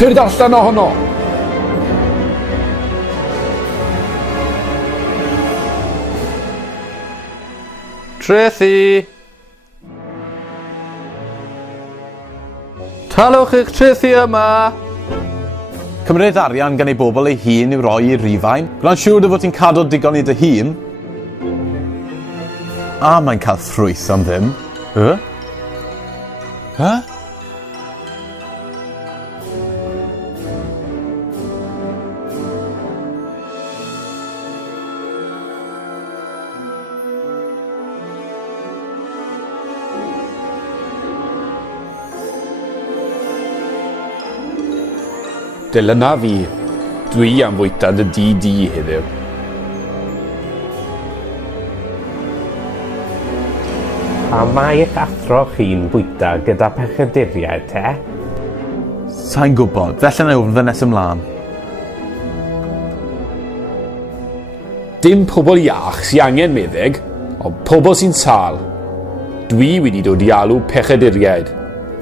Ti'n darllen ohono? Tracy! Talwch eich Tracy yma! Cymryd arian gan ei bobl ei hun i'w roi i Rhufain. Gwna'n siŵr dy fod ti'n cadw digon i dy hun. A mae'n cael ffrwyth am ddim. Dylyna fi. Dwi am fwyta dy di heddiw. A mae eich athro chi'n bwyta gyda pechaduriaid te? Sa'n gwybod, felly na yw'n nes ymlaen. Dim pobl iach sy'n angen meddyg, ond pobl sy'n sal. Dwi wedi dod i alw pechaduriaid.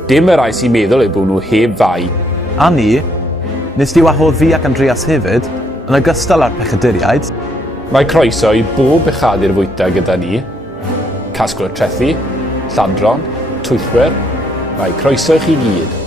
Dim y rai sy'n meddwl eu bod nhw heb fai. A ni, nes di wahodd fi ac Andreas hefyd, yn ogystal â'r pechaduriaid. Mae croeso i bob bechadur fwyta gyda ni. Casgl o trethu, lladron, twyllwyr, mae croeso i chi gyd.